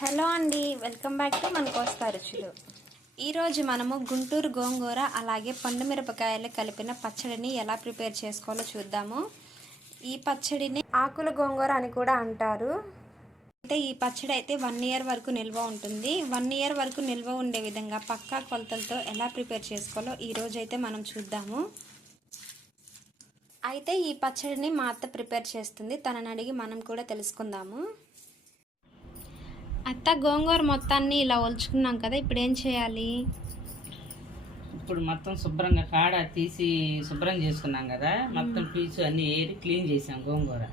Hello అండి, welcome back to మన కోస్తా రుచులు. ఈరోజు మనము గుంటూరు గోంగూర అలాగే పండు మిరపకాయలు కలిపిన పచ్చడిని ఎలా ప్రిపేర్ చేసుకోవాలో చూద్దాము. ఈ పచ్చడిని ఆకుల గోంగూర అని కూడా అంటారు. అయితే ఈ పచ్చడి అయితే 1 ఇయర్ వరకు నిల్వ ఉంటుంది. 1 ఇయర్ వరకు నిల్వ ఉండే విధంగా పక్కా కొలతలతో ఎలా ప్రిపేర్ చేసుకోవాలో ఈరోజు అయితే మనం చూద్దాము. అయితే ఈ పచ్చడిని మా అత్త ప్రిపేర్ చేస్తుంది. తనని అడిగి మనం కూడా తెలుసుకుందాము. అత్త, గోంగూర మొత్తాన్ని ఇలా ఒలుచుకున్నాం కదా, ఇప్పుడు ఏం చేయాలి? ఇప్పుడు మొత్తం శుభ్రంగా కాడ తీసి శుభ్రం చేసుకున్నాం కదా, మొత్తం పీచు అన్ని ఏరి క్లీన్ చేసాం గోంగూర.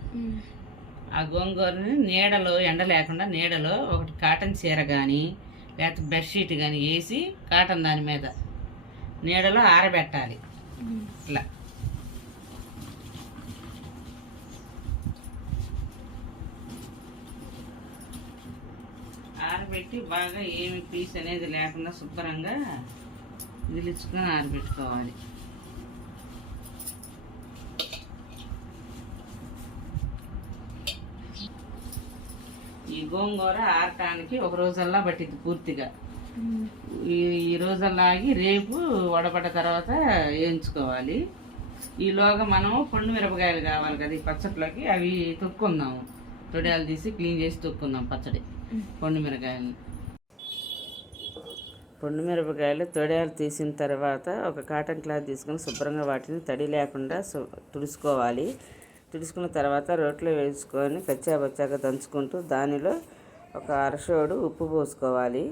ఆ గోంగూరని నీడలో, ఎండ లేకుండా నీడలో ఒకటి కాటన్ చీర కానీ లేకపోతే బెడ్షీట్ కానీ వేసి కాటన్ దాని మీద నీడలో ఆరబెట్టాలి. ఇట్లా ఆరబెట్టి బాగా ఏమి పీస్ అనేది లేకుండా శుభ్రంగా విదిలించుకొని ఆరబెట్టుకోవాలి. ఈ గోంగూర ఆరటానికి ఒక రోజల్లా పట్టింది పూర్తిగా. ఈ రోజల్లా ఆగి రేపు వడబడ్డ తర్వాత వేయించుకోవాలి. ఈలోగా మనం పండు మిరపకాయలు కావాలి కదా ఈ పచ్చట్లోకి, అవి తొక్కుందాము. తొడియాలు తీసి క్లీన్ చేసి తొక్కుందాం పచ్చడి. పండు మిరపకాయలు తొడియాలు తీసిన తర్వాత ఒక కాటన్ క్లాత్ తీసుకొని శుభ్రంగా వాటిని తడి లేకుండా తుడుచుకోవాలి. తుడుచుకున్న తర్వాత రోట్లో వేసుకొని కచ్చాబచ్చాగా దంచుకుంటూ దానిలో ఒక అరసోడు ఉప్పు పోసుకోవాలి.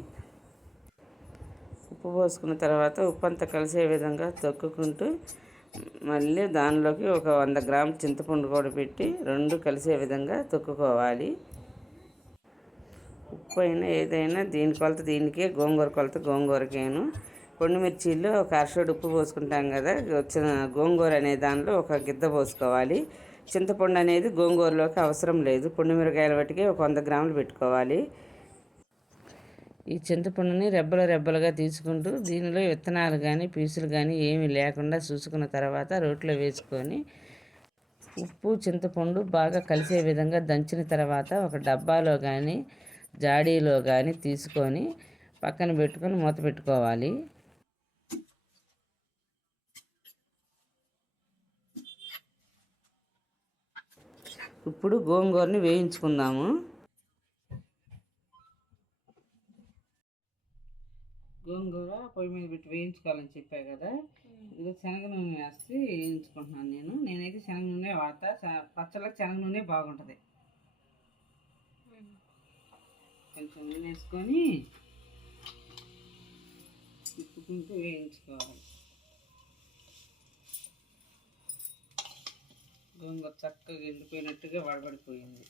ఉప్పు పోసుకున్న తర్వాత ఉప్పు అంతా కలిసే విధంగా తొక్కుకుంటూ మళ్ళీ దానిలోకి ఒక 100 గ్రాముల చింతపండు కూడా పెట్టి రెండు కలిసే విధంగా తొక్కుకోవాలి. ఉప్పు అయినా ఏదైనా దీని కొలత దీనికే, గోంగూర కొలత గోంగూరకేను. పండు మిర్చిల్లో ఒక అరసోడు ఉప్పు పోసుకుంటాం కదా, వచ్చిన గోంగూర అనే దానిలో ఒక గిద్ద పోసుకోవాలి. చింతపండు అనేది గోంగూరలోకి అవసరం లేదు. పండు మిరకాయల వాటికి ఒక 100 గ్రాములు పెట్టుకోవాలి. ఈ చింతపండుని రెబ్బలుగా తీసుకుంటూ దీనిలో విత్తనాలు కానీ పీసులు కానీ ఏమీ లేకుండా చూసుకున్న తర్వాత రోట్లో వేసుకొని ఉప్పు చింతపండు బాగా కలిసే విధంగా దంచిన తర్వాత ఒక డబ్బాలో కానీ జాడీలో కానీ తీసుకొని పక్కన పెట్టుకొని మూత పెట్టుకోవాలి. ఇప్పుడు గోంగూరని వేయించుకుందాము. గోంగూర పొయ్యి మీద పెట్టి వేయించుకోవాలని చెప్పా కదా, ఇది శనగ నూనె వేసి వేయించుకుంటున్నాను. నేనైతే శనగ నూనె వాడతా. పచ్చళ్ళకి శనగ నూనె బాగుంటుంది. కొంచెం నూనె వేసుకొని తిప్పుకుంటూ వేయించుకోవాలి. గోంగూర చక్కగా ఎండిపోయినట్టుగా వడబడిపోయింది.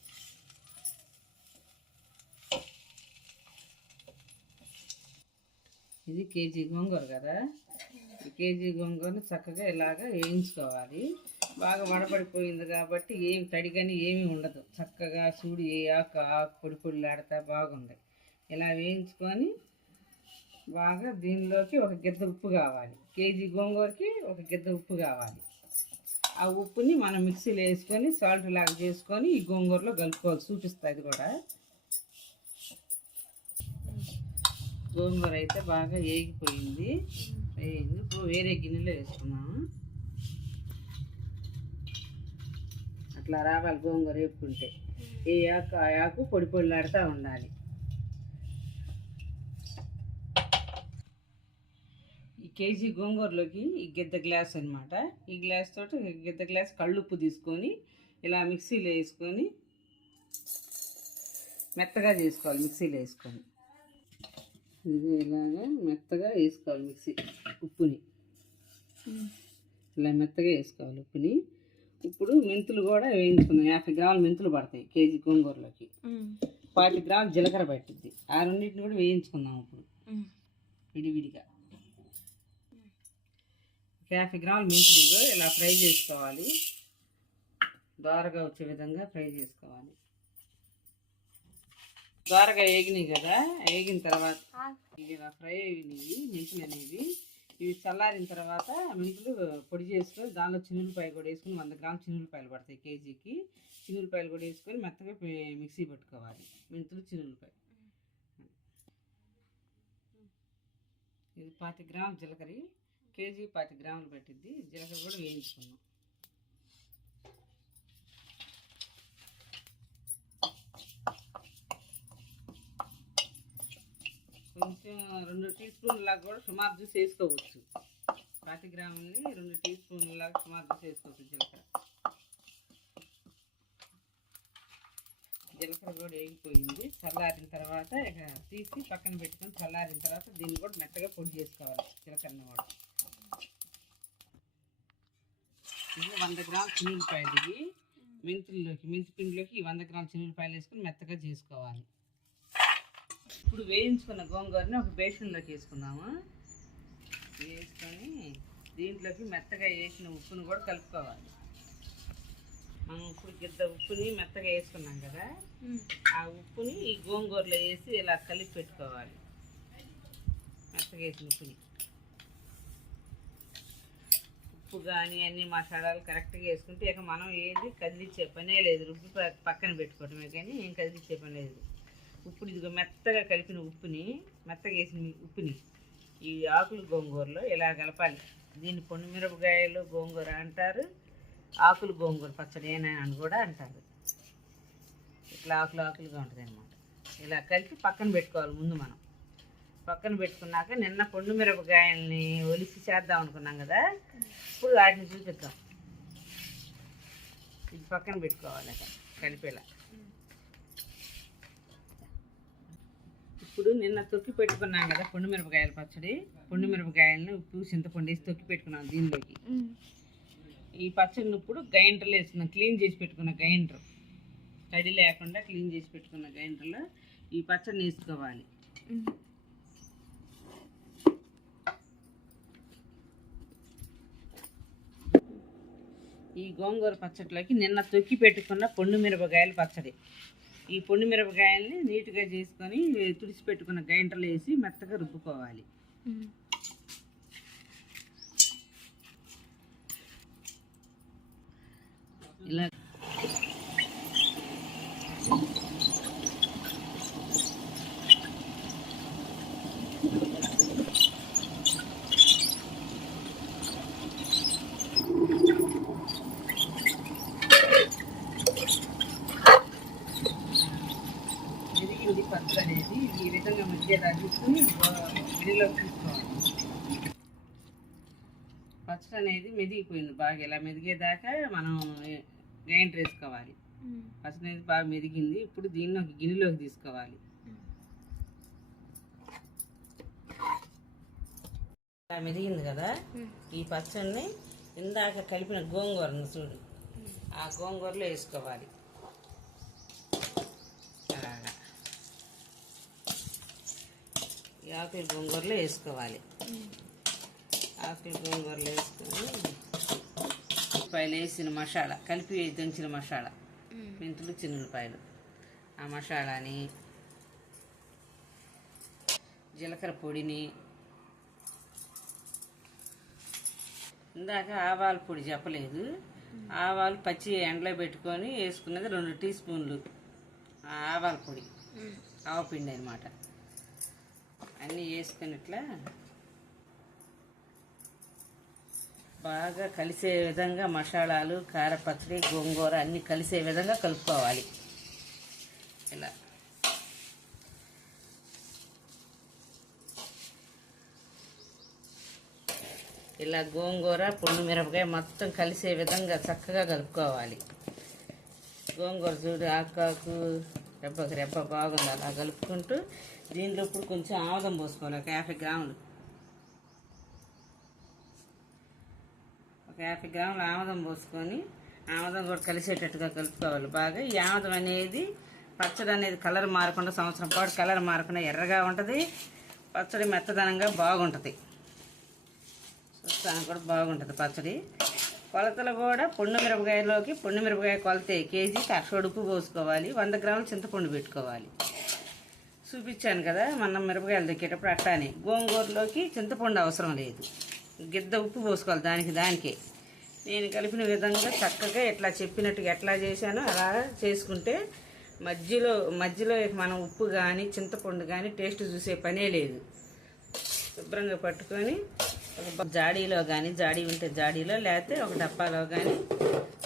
ఇది కేజీ గోంగూర కదా, ఈ కేజీ గోంగూరని చక్కగా ఇలాగ వేయించుకోవాలి. బాగా వడబడిపోయింది కాబట్టి ఏమి తడి కానీ ఏమీ ఉండదు. చక్కగా చూడు ఏ ఆకు పొడిలాడితే బాగుంది. ఇలా వేయించుకొని బాగా దీనిలోకి ఒక గిద్ద ఉప్పు కావాలి. కేజీ గోంగూరకి ఒక గిద్ద ఉప్పు కావాలి. ఆ ఉప్పుని మనం మిక్సీలో వేసుకొని సాల్ట్ లాగా చేసుకొని ఈ గోంగూరలో కలుపుకోవాలి. చూపిస్తుంది కూడా. గోంగూర అయితే బాగా వేగిపోయింది. ఇప్పుడు వేరే గిన్నెలో వేసుకున్నాము. అట్లా రావాలి గోంగూర వేపుకుంటే. ఏ ఆకు ఆ ఆకు పొడిలాడుతూ ఉండాలి. ఈ కేజీ గోంగూరలోకి ఈ గిద్ద గ్లాస్ అనమాట. ఈ గ్లాస్ తోటి గిద్ద గ్లాస్ కళ్ళుప్పు తీసుకొని ఇలా మిక్సీలో వేసుకొని మెత్తగా చేసుకోవాలి. మిక్సీలో వేసుకొని ఇది ఇలాగా మెత్తగా వేసుకోవాలి. మిక్సీ ఉప్పుని ఇలా మెత్తగా వేసుకోవాలి ఉప్పుని. ఇప్పుడు మెంతులు కూడా వేయించుకుందాం. 50 గ్రాముల మెంతులు పడతాయి కేజీ గోంగూరలోకి. 40 గ్రాములు జీలకర్ర పట్టిద్ది. ఆ రెండింటిని కూడా వేయించుకుందాం ఇప్పుడు విడివిడిగా. 50 గ్రాముల మెంతులు ఇలా ఫ్రై చేసుకోవాలి. దోరగా వచ్చే విధంగా ఫ్రై చేసుకోవాలి. దోరగా వేగినాయి కదా, వేగిన తర్వాత ఇలా ఫ్రై అయినవి మెంతులు అనేవి. ఇవి చల్లారిన తర్వాత మెంతులు పొడి చేసుకొని దానిలో చిన్నులపాయలు కూడా వేసుకొని 100 గ్రాముల చిన్నులపాయలు పడతాయి కేజీకి. చిన్నులపాయలు కూడా వేసుకొని మెత్తగా మిక్సీ పెట్టుకోవాలి. మెంతులు చిన్నులపాయ ఇది 25 గ్రాముల జీలకర్ర, కేజీ 25 గ్రాములు పట్టిద్ది. జీలకర్ర కూడా వేయించుకున్నాం. కొంచెం 2 టీ స్పూన్ల లాగా కూడా సుమారు జ్యూస్ వేసుకోవచ్చు. 25 గ్రాములని 2 టీ స్పూన్ల లాగా సుమారు జ్యూస్ వేసుకోవచ్చు. జీలకర్ర కూడా వేగిపోయింది. చల్లారిన తర్వాత ఇక తీసి పక్కన పెట్టుకొని చల్లారిన తర్వాత దీన్ని కూడా మెత్తగా పొడి చేసుకోవాలి. జీలకర్రని కూడా ఇది 100 గ్రాముల చిన్నులపాయలు. ఇవి మెంతి పిండిలోకి 100 గ్రాముల చిన్నులపాయలు వేసుకొని మెత్తగా చేసుకోవాలి. ఇప్పుడు వేయించుకున్న గోంగూరని ఒక బేషన్లోకి వేసుకుందాము. వేసుకొని దీంట్లోకి మెత్తగా వేసిన ఉప్పును కూడా కలుపుకోవాలి. మనం ఇప్పుడు గిద్ద ఉప్పుని మెత్తగా వేసుకున్నాం కదా, ఆ ఉప్పుని ఈ గోంగూరలో వేసి ఇలా కలిపి పెట్టుకోవాలి. మెత్తగా వేసిన ఉప్పుని, ఉప్పు కానీ అన్ని మసాలాలు కరెక్ట్గా వేసుకుంటే ఇక మనం ఏది కదిలిచ్చే పనే లేదు. రుబ్బి పక్కన పెట్టుకోవటమే కానీ ఏం కదిలిచ్చే పని లేదు. ఉప్పుడు ఇదిగో మెత్తగా కలిపిన ఉప్పుని, మెత్తగా వేసిన ఉప్పుని ఈ ఆకులు గోంగూరలో ఇలా కలపాలి. దీన్ని పొండు మిరపకాయలు గోంగూర అంటారు, ఆకులు గోంగూర పచ్చడి అని కూడా అంటారు. ఇట్లా ఆకులుగా ఉంటుంది అన్నమాట. ఇలా కలిపి పక్కన పెట్టుకోవాలి. ముందు మనం పక్కన పెట్టుకున్నాక నిన్న పొండు మిరపకాయలని ఒలిసి చేద్దాం అనుకున్నాం కదా, ఇప్పుడు వాటిని చూపిద్దాం. ఇది పక్కన పెట్టుకోవాలి అక్కడ కలిపేలా. ఇప్పుడు నిన్న తొక్కి పెట్టుకున్నాం కదా పొండు మిరపకాయల పచ్చడి, పొండు మిరపకాయలని ఉప్పు చింతపండు వేసి తొక్కి పెట్టుకున్నాం దీనిలోకి. ఈ పచ్చడిని ఇప్పుడు గ్రైండర్లో వేసుకున్నాం. క్లీన్ చేసి పెట్టుకున్న గ్రైండర్, తడి లేకుండా క్లీన్ చేసి పెట్టుకున్న గ్రైండర్లో ఈ పచ్చడిని వేసుకోవాలి. ఈ గోంగూర పచ్చడిలోకి నిన్న తొక్కి పెట్టుకున్న పొండు మిరపకాయల పచ్చడి. ఈ పొండు మిరపకాయల్ని నీట్గా చేసుకొని తుడిచి పెట్టుకున్న గ్రైండర్లో వేసి మెత్తగా రుబ్బుకోవాలి. ఇలా మెరిగింది పచ్చడి అనేది ఈ విధంగా మధ్యలో తీసుకుని గిన్నెలోకి తీసుకోవాలి. పచ్చడి అనేది మెదిగిపోయింది బాగా. ఇలా మెదిగేదాకా మనం గ్రైండర్ వేసుకోవాలి. పచ్చడి అనేది బాగా మెదిగింది. ఇప్పుడు దీన్ని ఒక గిన్నెలోకి తీసుకోవాలి. ఇలా మెదిగింది కదా, ఈ పచ్చడిని ఇందాక కలిపిన గోంగూరను చూడు, ఆ గోంగూరలో వేసుకోవాలి. అలాగా ఈ ఆకుల గోంగూరలో వేసుకోవాలి. ఆకుల గోంగూరలో వేసుకొని ఉల్లిపాయలు వేసిన మసాలా, కలిపి దంచిన మసాలా, మెంతులు చిన్నులపాయలు, ఆ మసాలాని, జీలకర్ర పొడిని, ఇందాక ఆవాల పొడి చెప్పలేదు, ఆవాలు పచ్చి ఎండలో పెట్టుకొని వేసుకున్నది 2 టీ స్పూన్లు ఆవాల పొడి, ఆవపిండి అనమాట. అన్నీ వేసుకొని ఇట్లా బాగా కలిసే విధంగా మసాలాలు, కారపచ్చడి, గోంగూర అన్నీ కలిసే విధంగా కలుపుకోవాలి. ఇలా ఇలా గోంగూర పొండు మిరపకాయ మొత్తం కలిసే విధంగా చక్కగా కలుపుకోవాలి. గోంగూర చూడు ఆకు రెబ్బకు రెబ్బ బాగుంది. అలా కలుపుకుంటూ దీంట్లో ఇప్పుడు కొంచెం ఆముదం పోసుకోవాలి. ఒక 50 గ్రాములు, ఒక 50 గ్రాములు ఆముదం పోసుకొని ఆముదం కూడా కలిసేటట్టుగా కలుపుకోవాలి బాగా. ఈ ఆముదం అనేది పచ్చడి అనేది కలర్ మారకుండా, సంవత్సరం పాటు కలర్ మారకుండా ఎర్రగా ఉంటుంది. పచ్చడి మెత్తదనంగా బాగుంటుంది. చూస్తానికి కూడా బాగుంటుంది పచ్చడి. కొలతలు కూడా పొండు మిరపకాయలోకి పొండు మిరపకాయ కొలతే కేజీకి 1 ఉప్పు పోసుకోవాలి. 100 గ్రాములు చింతపండు పెట్టుకోవాలి. చూపించాను కదా మన మిరపకాయలు దొక్కేటప్పుడు అట్లానే. గోంగూరలోకి చింతపండు అవసరం లేదు, గిద్ద ఉప్పు పోసుకోవాలి దానికే. నేను కలిపిన విధంగా చక్కగా ఎట్లా చెప్పినట్టుగా ఎట్లా చేశానో అలా చేసుకుంటే మధ్యలో మనం ఉప్పు కానీ చింతపండు కానీ టేస్ట్ చూసే పనే లేదు. శుభ్రంగా పట్టుకొని ఒక జాడీలో కానీ జాడీ ఉంటే జాడీలో లేకపోతే ఒక డబ్బాలో కానీ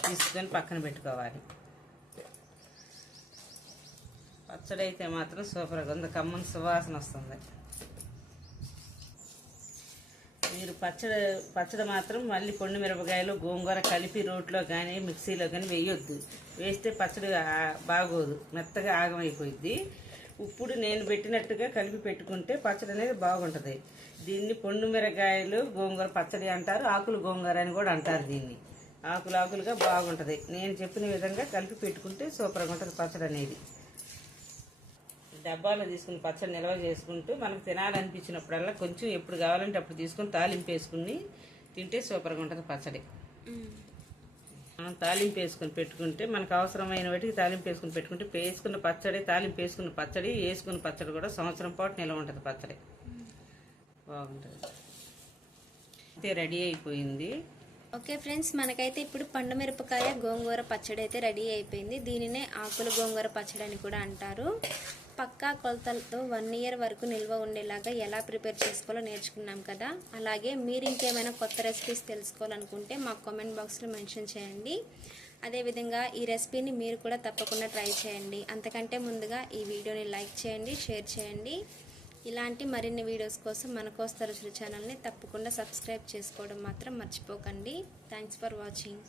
తీసుకొని పక్కన పెట్టుకోవాలి. పచ్చడి అయితే మాత్రం సూపర్గా ఉంది, కమ్మని సువాసన వస్తుంది. మీరు పచ్చడి మాత్రం మళ్ళీ పొండు మిరపకాయలు గోంగూర కలిపి రోట్లో కానీ మిక్సీలో కానీ వేయొద్దు. వేస్తే పచ్చడి బాగోదు, మెత్తగా ఆగమైపోయింది. ఇప్పుడు నేను పెట్టినట్టుగా కలిపి పెట్టుకుంటే పచ్చడి అనేది బాగుంటుంది. దీన్ని పొండు మిరపకాయలు గోంగూర పచ్చడి అంటారు, ఆకులు గోంగూర అని కూడా అంటారు. దీన్ని ఆకులుగా బాగుంటుంది. నేను చెప్పిన విధంగా కలిపి పెట్టుకుంటే సూపర్గా ఉంటుంది పచ్చడి అనేది. డబ్బాలో తీసుకుని పచ్చడి నిల్వ చేసుకుంటూ మనకు తినాలనిపించినప్పుడల్లా కొంచెం ఎప్పుడు కావాలంటే అప్పుడు తీసుకొని తాలింపు వేసుకుని తింటే సూపర్గా ఉంటుంది పచ్చడి. మనం తాలింపు వేసుకొని పెట్టుకుంటే మనకు అవసరమైన వాటికి తాలింపు వేసుకుని పెట్టుకుంటే వేసుకున్న పచ్చడి, తాలింపు వేసుకున్న పచ్చడి కూడా సంవత్సరం పాటు నిల్వ ఉంటుంది పచ్చడి, బాగుంటుంది. అయితే రెడీ అయిపోయింది. ఓకే ఫ్రెండ్స్, మనకైతే ఇప్పుడు పండు మిరపకాయ గోంగూర పచ్చడి అయితే రెడీ అయిపోయింది. దీనినే ఆకుల గోంగూర పచ్చడి అని కూడా అంటారు. పక్కా కొలతలతో 1 ఇయర్ వరకు నిల్వ ఉండేలాగా ఎలా ప్రిపేర్ చేసుకోవాలో నేర్చుకున్నాం కదా. అలాగే మీరు ఇంకేమైనా కొత్త రెసిపీస్ తెలుసుకోవాలనుకుంటే మాకు కామెంట్ బాక్స్లో మెన్షన్ చేయండి. అదేవిధంగా ఈ రెసిపీని మీరు కూడా తప్పకుండా ట్రై చేయండి. అంతకంటే ముందుగా ఈ వీడియోని లైక్ చేయండి, షేర్ చేయండి. ఇలాంటి మరిన్ని వీడియోస్ కోసం మన కోస్తా రుచులు ఛానల్ని తప్పకుండా సబ్స్క్రైబ్ చేసుకోవడం మాత్రం మర్చిపోకండి. Thanks for watching.